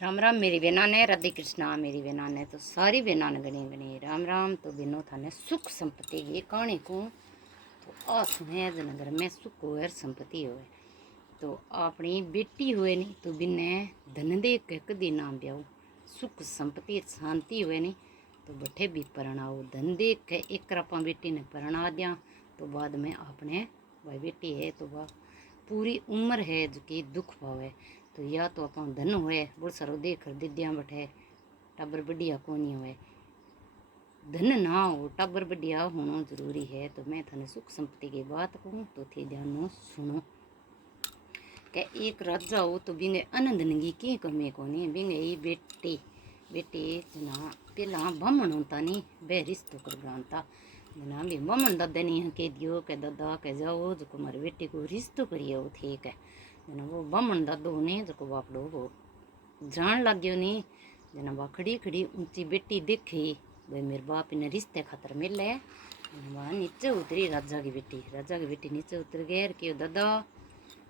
राम राम मेरी बहना ने, राधे कृष्णा मेरी बहना ने। तो सारी बहना ने गणी गणी राम राम। तो बिनो थाने सुख संपत्ति की कहानी को तो आ सुने जनगर में सुख होए संपत्ति होए। तो अपनी बेटी हुए नहीं तो बिने धन दे के कदी नाम ब्याओ, सुख संपत्ति शांति हुए नहीं तो बठे भी परणाओ। धन दे के एक अपा बेटी ने परना दिया तो बाद में आपने भाई बेटी है तो वह पूरी उम्र है जो कि दुख पावे। तो या तो अपन धन हुए बहुत सारो देख कर दिद्या बठे टब्बर बढ़िया कोनी हुए, धन ना हो टब्बर बढ़िया होना जरूरी है। तो मैं थाने सुख संपत्ति की बात कहूँ तो थे ध्यान सुनो। के एक राजा हो तो बिंगे आनंद नंगी की कमी कोनी बिंगे ही बेटी बेटी जना पहला ब्राह्मण होता नहीं बे रिश्तो कर गानता जना भी ब्राह्मण दादा नहीं कह दियो के दादा के जाओ जो तुम्हारी बेटी को रिश्तो करिए वो ठीक है। जना वो ब्राह्मण दादो ने जो बापड़ो वो जान लग गयो नहीं। जना वह खड़ी खड़ी ऊंची बेटी देखी भाई मेरे बाप ने रिश्ते खातर मिले। वह नीचे उतरी राजा की बेटी नीचे उतर गए क्यों दादा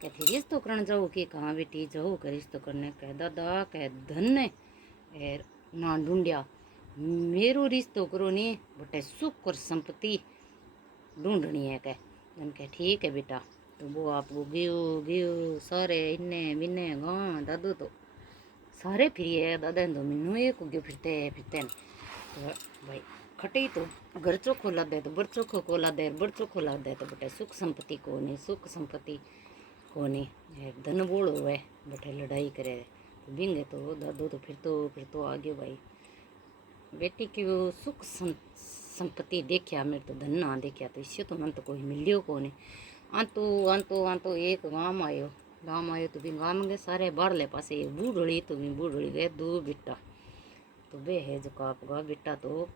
कहते रिश्तो करने जाओ कि कहाँ बेटी जाओ के रिश्तो करने कह दादा कह धन एर ना ढूंढिया मेरो रिश्तो करो नहीं बटे सुख और संपत्ति ढूंढनी है कह जन कह ठीक है बेटा। तो वो आपको गियो गियो सारे इन्ने बिन्ने गाँव दादू तो सारे फिरिए दादा तो मिनू एक उगे फिरते फिरते तो भाई खटे तो घर चोखो ला दे तो बड़ चोखो को ला दे बड़ चोखो ला दे तो बटे सुख संपत्ति को नहीं सुख संपत्ति को नहीं धन बोल हुए बटे लड़ाई करे तो बिंगे तो दादू तो फिर तो आगे भाई बेटी की वो सुख संपत्ति देखिया मेरे तो धन ना देखिया तो इससे तो मन तो कोई मिलियो को नहीं। आंतो एक गांव आयो तो भी गांव के सारे बारले पासे बूढ़ड़ी तो भी बूढ़ड़ी गए दो बेटा तो वे है जो आपका बेटा तो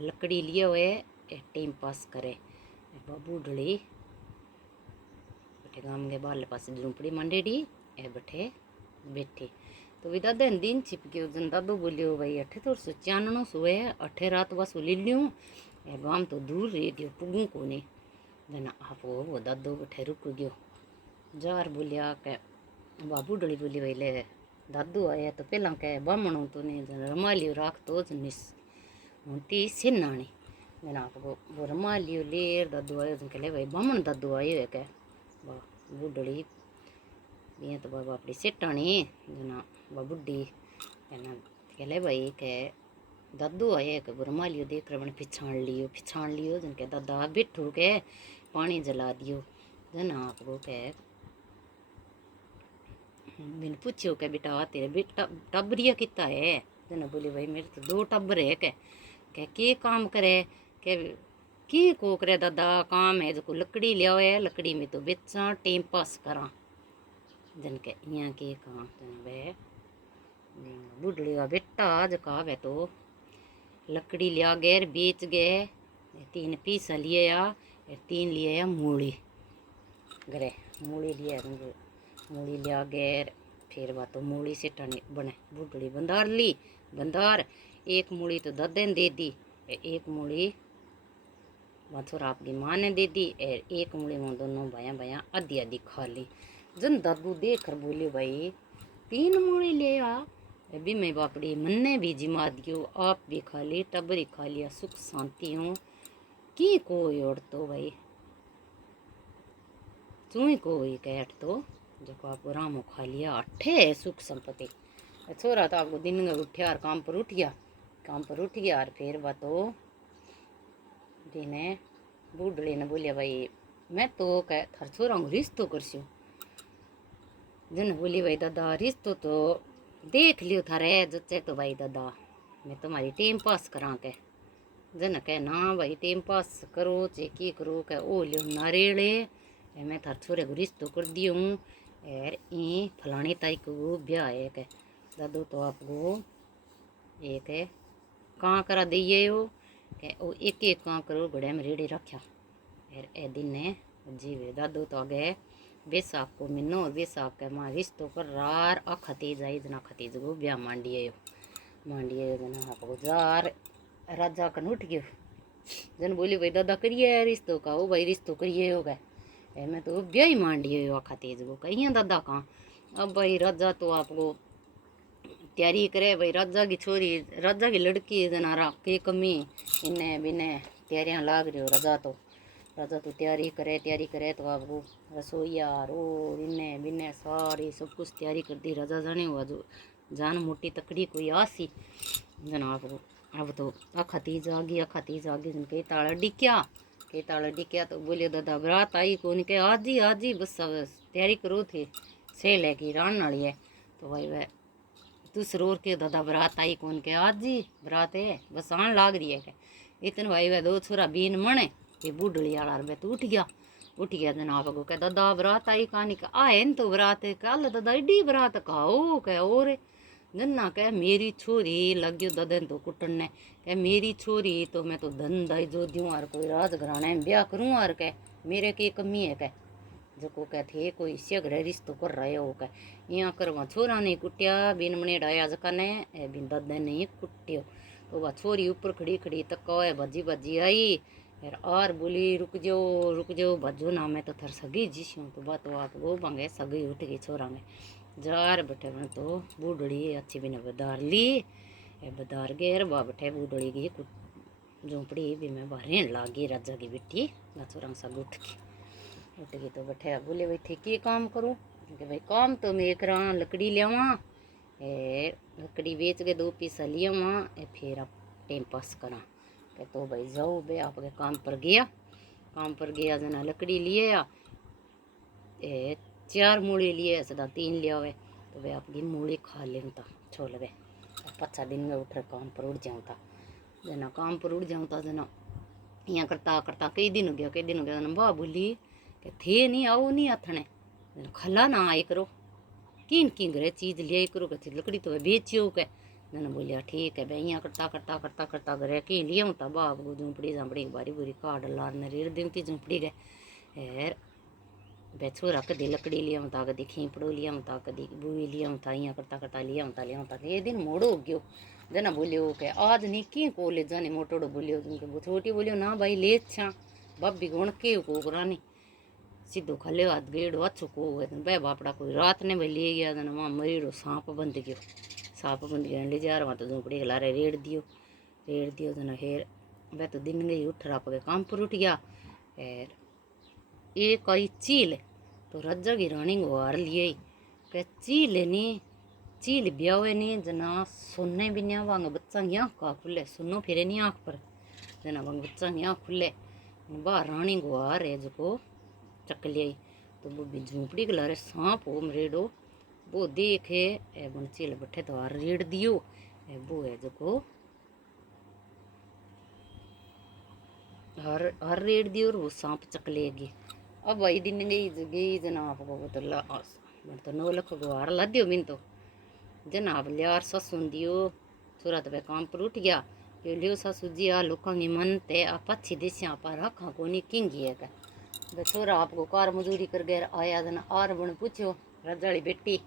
लकड़ी लिए हुए टाइम पास करे बूढ़ड़ी बटे गांव के बारले पासे झूंपड़ी मंडेड़ी ए बटे बैठी तो वे दादा दिन छिप गयो जन दादो बोलियो भाई अठे तो चाननो सोए अठे रात बस ले लियो ए गांव तो दूर रह गयो पुगू को नहीं जना आप वो दादो बठे रुक गयो जार बोलिया के बाबू डली बोली भाई ले दादू आया तो पहला कह ब्राह्मण तो नहीं रमा लियो राख तो जनिस होती सिन्नाणी जना आपको वो रमा लियो लेर दादू आयो तो कहले भाई ब्राह्मण दादू आयो है कह वाह बूढ़ड़ी ये तो बाबा अपनी सेटाणी जना वह बुढ़ी कहना कहले भाई के दादू आए के बुरमा लियो देख रहे पिछाण लियो जन के दादा बिठू के पानी जला दियो जना आपको कह मैंने पूछियो के बेटा तेरे बेटा टबरिया कितना है जना बोली भाई मेरे तो दो टब्बर है के काम करे के को करे दादा काम है जो लकड़ी लिया है लकड़ी में तो बेचा टाइम पास करा जन के यहाँ के काम वे बुढ़ड़ी का बेटा जो कहा वे तो लकड़ी लिया गैर बेच गए 3 पीस लिए या 3 लिए या मूली गरे मूली लिया मूली लिया गैर फिर वह तो मूली से टनी बने बुढ़ड़ी बंदार ली बंदार एक मूली तो दादे ने दे दी एक मूली वह छोरा आपकी माँ ने दे दी और एक मूली में दोनों भाया आधी आधी खा ली। जन दादू देख कर बोले भाई 3 मूली ले आ अभी मैं बापड़ी मन्ने भी जिमा दियो आप भी खा ली टबरी खा लिया सुख शांति हूँ की कोई और तो भाई चुई कोई कैट तो जो आपको रामो खा लिया अठे सुख संपत्ति। छोरा तो आपको दिन में उठिया और काम पर उठ गया और फिर वह तो दिने बूढ़ड़ी ने बोलिया भाई मैं तो कह थार छोरा रिश्तो करसू जन बोली भाई दादा रिश्तो तो देख लियो थारे जच्चे तो भाई दादा मैं तुम्हारी टाइम पास करा के जन कह ना भाई टाइम पास करो चे की करो कह ओ लियो नारेले मैं थार छोरे को रिश्तो कर दियो हूँ और ई फलानी तारीख को ब्याह है कह दादू तो आपको एक है कहाँ करा दिए हो कह ओ एक कहाँ करो घड़े में रेड़ी रखा और ए दिन ने जीवे दादू तो आगे बेसाख को मिनो और बेसाख के माँ रिश्तो कर रार अखती जाई जना खतीज को ब्याह मांडिए जना आपको जार राजा कन उठ गयो जन बोली भाई दादा करिए रिश्तो का ओ भाई रिश्तो करिए हो गए मैं तो ब्याह ही मांडिए आखा तेज को कहीं दादा कहाँ अब भाई राजा तो आपको तैयारी करे भाई राजा की छोरी राजा की लड़की जना के कमी इन्हें बिने तैयारियां लाग रही हो राजा तो तैयारी करे तो आपको रसोईया रोड इन्हें बिने सारी सब कुछ तैयारी कर दी राजा जाने हुआ जो जान मोटी तकड़ी कोई आसी जना आपको अब तो अखा तीज आगी के ताला डिक्या तो बोले दादा बरात आई कौन के आज ही बस तैयारी करो थे से लेके रान वाली है तो भाई वह तू सरोर के दादा बरात आई कौन के आज जी बरात है बस आन लाग रही है के इतने भाई वह दो छोरा बीन मने ये बूढ़ड़ी वाला वे तो उठ गया जनाब को कह दादा बरात आई कहानी का आए तो बरात कल दादा एडी बरात खाओ कह और जन्ना कह मेरी छोरी लग गयो ददन तो कुटन ने कह मेरी छोरी तो मैं तो धन दाई जो दूँ और कोई राज घराने में ब्याह करूँ और कह मेरे की कमी है कह जो को कह थे कोई सगरे रिश्तो कर रहे हो कह यहाँ कर वहाँ छोरा नहीं कुटिया बिन मने डाया जका ने बिन ददन नहीं कुटियो तो वह छोरी ऊपर खड़ी तक भजी आई और बोली रुक जाओ भजो ना मैं तो थर सगी जिसूँ तो बात आप वो बंगे सगी उठ गई छोरा में जार बैठे बन तो बूढ़ड़ी अच्छी भी ने बदार ली बदार गए बा बैठे बूढ़ड़ी की झोंपड़ी भी मैं बाहर लाग गई राजा की बेटी छोरा सब उठ गई तो बैठे बोले भाई थे की काम करूँ कि भाई काम तो मैं एक लकड़ी लियावा लकड़ी बेच के 2 पैसा लियावा फिर आप टाइम पास करा के तो भाई जाओ बे आपके काम पर गया जना लकड़ी लिए 4 मूली लिए सदा 3 लिया हुए तो वे आपकी मूली खा लें था छोल वे 5 दिन में उठ काम पर उड़ जाऊँ था जना काम पर उड़ जाऊँ था जना यहाँ करता कई दिन हो गया जना बा बोली कि थे नहीं आओ नहीं आथने खला ना आए करो किन घरे चीज़ लिया करो कि लकड़ी तो बेचियो के जना बोलिया ठीक है भाई यहाँ करता घरे की लिया था बाप को झूंपड़ी बारी बुरी काट लार ने रेड़ दी थी झूंपड़ी के वे छोरा कदी लकड़ी लिया कदी खींपड़ो लिया कदी बुई लिया यहाँ करता लिया ये दिन मोड़ो हो गयो जना बोलियो के आज नहीं की कॉलेज जाने मोटोड़ो बोलियो तुमके छोटी बोलियो ना भाई ले छा भाभी गुण के को करानी सीधो खले हाथ गेड़ो अच्छो को बह बापड़ा कोई रात ने भाई ले गया जना वहाँ मरीड़ो सांप बंद गयो ले जा रहा तो झोंपड़ी के लारे रेड़ दियो जना फिर वह तो दिन गई उठ रहा पगे काम पर उठ गया एक आई चील तो राजा की रानी गुहार लिए के चील ब्यावे नहीं जना सोने भी नहीं वांग बच्चा यहाँ का खुले सुनो फिरे नहीं आँख पर जना वांग बच्चा यहाँ खुले बाहर रानी गुहार है जो चक लिया तो वो भी झूंपड़ी के लारे सांप हो मरेडो वो देखे बन चील बैठे तो हार रेड़ दियो वो है जो हर रेड़ दियो और वो सांप चक लेगी अब भाई दिन गई जनाब को तो 9 लाख गुहार ला दियो मिन तो जनाब लियार ससुन दियो छोरा तो काम पर उठ गया लियो सासू जी आ लोगों की मन ते आप अच्छी देसिया पर रखा को नहीं किंगी है का छोरा आपको कार मजूरी कर गए आया जना आर बन पूछो रजाली बेटी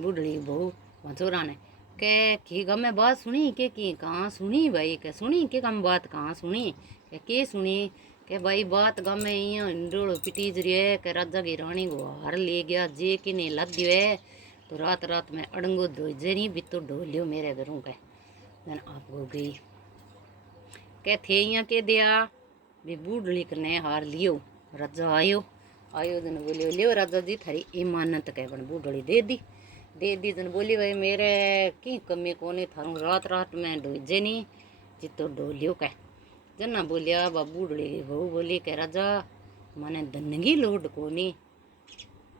बूढ़ी बहू वहाँ छोरा ने के गमे बात सुनी के की कहाँ सुनी भाई के सुनी के कम बात कहाँ सुनी के सुनी के भाई बात गामे इंडोल पिटीज रही के राजा की रानी को हार ले गया जे कि नहीं लद दियो है तो रात में अड़ंगो धोजे नहीं भी तो ढोलियो मेरे घरों के जन आप हो गई के थे यहाँ के दिया भी बूढ़ी करने हार लियो राजा आयो जन बोलियो लियो राजा जी थारी इमानत कह बन बूढ़ी दे दी जन बोली भाई मेरे की कमी कोने थारू रात में ढोजे नहीं जितो ढोलियो कह जना बोलिया बाबू डली बहू बोली के राजा मने धनगी लोड कोनी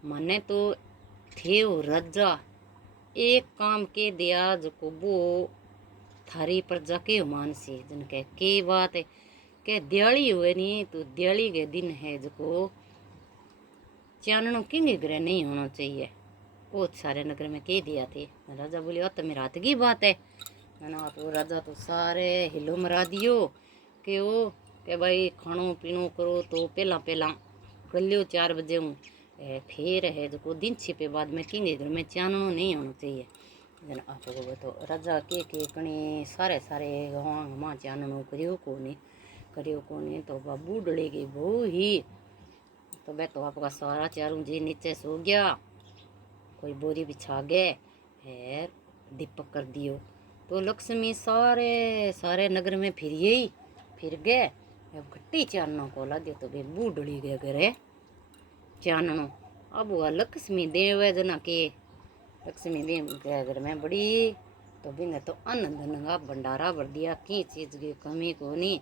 मने तो थे राजा एक काम के दिया जो को वो थारी प्रजा के मान से जन के बात है के दिवाली हुए नहीं तो दिवाली के दिन है जो को चाननो किंग ग्रह नहीं होना चाहिए बहुत सारे नगर में कह दिया थे राजा बोले तो मेरा हाथ की बात है ना तो राजा तो सारे हिलो मरा दियो के वो के भाई खानो पीनो करो तो पहला कर लियो 4 बजे हूँ फिर है जो दिन छिपे बाद में किंगे घर में चाननो नहीं होना चाहिए जन आप तो राजा के कणी सारे गाँव माँ चाननो करियो को नहीं तो बाबू डलेगी बहू ही तो वह तो आपका सारा चारों जी नीचे सो गया कोई बोरी बिछा गए है दीपक कर दियो। तो लक्ष्मी सारे सारे नगर में फिर गए। अब घट्टी चाननो को ला दियो तो बे बूढ़ड़ी गए घरे चाननो। अब वह लक्ष्मी देव जना के लक्ष्मी देव के घर में बड़ी तो बिने तो अन्न धन का भंडारा भर दिया की चीज की कमी को नहीं।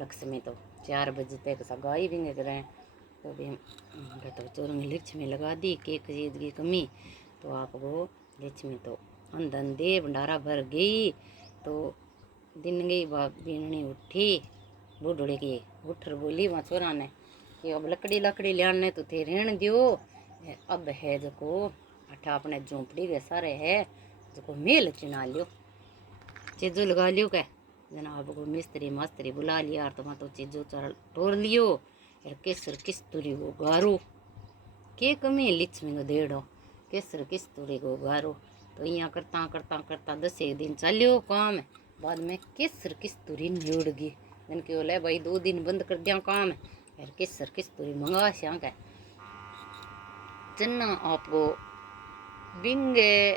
लक्ष्मी तो 4 बजे तक सगाई भी करें तो भी तो चोर में लक्ष्मी लगा दी कि चीज की कमी। तो आपको लक्ष्मी तो अन्न धन दे भंडारा भर गई। तो दिन गई बीननी उठी बूढ़ी की उठर बोली वहाँ चोरा ने कि अब लकड़ी लकड़ी लियाने तो थे रेण दियो। अब है जो को अठा अपने झोंपड़ी के सारे है जो को मेल चिना लियो चीजों लगा लियो के जनाब को मिस्त्री मास्त्री बुला लिया तो वहाँ तो चीजों चल तोड़ लियो। केसर किस्तूरी को गारो के कमी लक्ष्मी को देड़ो केसर किस्तूरी को गारो। तो यहाँ करता करता करता 10 एक दिन चलियो काम। बाद में केसर किस्तूरी निउड़ गई जन के बोले भाई 2 दिन बंद कर दिया काम यार केसर किस्तूरी मंगा श्या के चन्ना आपको बिंगे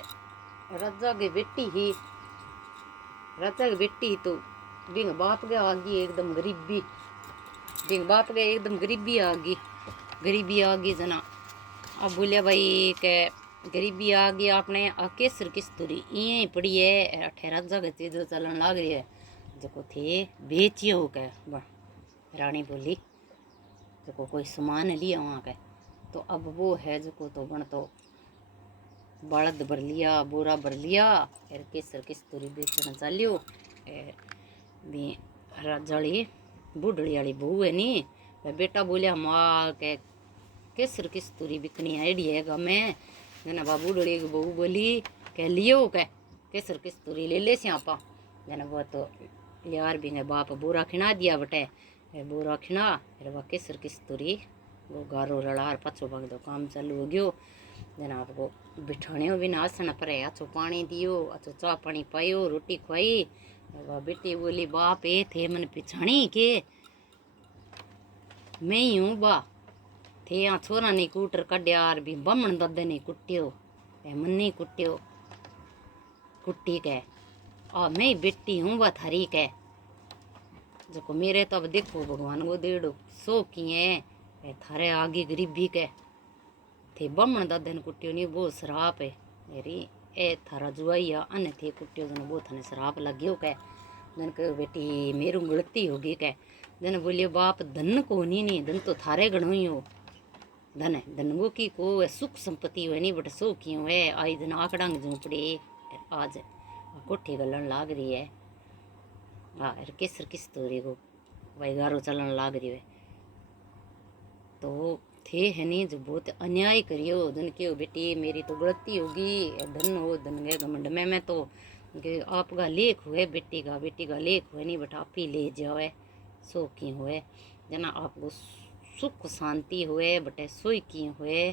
राजा की बेटी ही तो बिंग बाप के आ गई एकदम गरीबी बिंग बाप के एकदम गरीबी आ गई जना। अब बोलिया भाई के गरीबी आ गई आपने केसर किस्तूरी यहीं पड़ी है 18 जगह चीज़ चलन लग रही है जो थे बेचियो के रानी बोली जो कोई सामान लिया वहाँ के। तो अब वो है जो तो बन तो बड़द भर लिया बोरा भर लिया फिर केसर किस्तूरी बेचना चालियो। राजाली बूढ़ड़ी वाली बहू है नी बेटा बोलिया माँ के केसर किस्तूरी बिकनी आईडी है गा मैं जना बा बूढ़ड़ी की बहू बोली कह लियो के केसर किस्तूरी ले स्यापा जना वो तो यार भी बाप बोरा खिना दिया बटे बोरा खिना फिर वह केसर किस्तूरी वो गारो रड़ार पछो भाग दो काम चालू हो गयो। जनाब को बिठाने भी नासन पर अच्छो पानी दियो अच्छो चाह पानी पायो रोटी खुआई। वह बेटी बोली बाप ए थे मन पिछाणी के मैं ही हूँ बा थे यहाँ छोरा नहीं कूटर कड्यार भी बमन ददे नहीं कुट्टियो मन नहीं कुट्टियो कुट्टी के आ मैं बेटी हूँ बा थारी के जो मेरे तो अब देखो भगवान को देड़ो सो किए थारे आगे गरीबी के थे बमन दादन कुट्टियो नहीं वो शराप है मेरी ए थारा जुआइया अन्य थे कुट्टियो जन वो थाने शराप लगियो के जन के बेटी मेरू गलती होगी के जन बोलियो बाप धन को नहीं धन तो थारे गणो ही हो धन है धन वो की को सुख संपत्ति हो नहीं बट सो क्यों है आई दिन आकड़ांग झोंपड़ी आज कोठी गलन लाग रही है। हाँ केसर किस्तूरी को भाई गारो चलन लाग रही है तो थे है नहीं जो बहुत अन्याय करियो धन की बेटी मेरी तो गलती होगी धन हो धन गए घमंड में मैं तो आपका लेख हुए बेटी का लेख हुए नहीं बट आप ही ले जाओ सो की हुए जना आपको सुख शांति हुए बटे सोई की हुए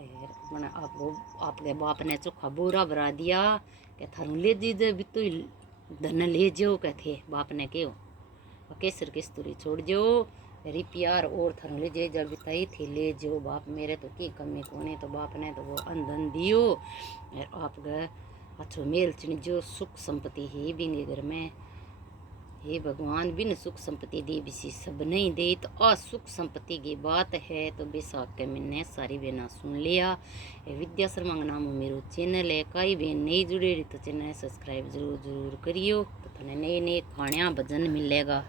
मैंने आपको आपके बाप ने चोखा बोरा भरा दिया के थारू ले दीजिए भी तो धन ले जाओ के थे बाप ने क्यों केसर किस्तूरी छोड़ जो रिपियार और थारू ले जाए जब बिताई थी ले जो बाप मेरे तो की कमी कोने तो बाप ने तो वो अंधन दियो आप गए अच्छो मेल चिणजो सुख संपत्ति ही बिंगे घर में हे भगवान बिन सुख संपत्ति दे बिसी सब नहीं दे तो असुख संपत्ति की बात है। तो बेसाख के मैंने सारी बहना सुन लिया। विद्या शर्मा का नाम मेरो चैनल है कई बहन नहीं जुड़े रही तो चैनल सब्सक्राइब जरूर करियो तो थाने नए खाने भजन मिलेगा।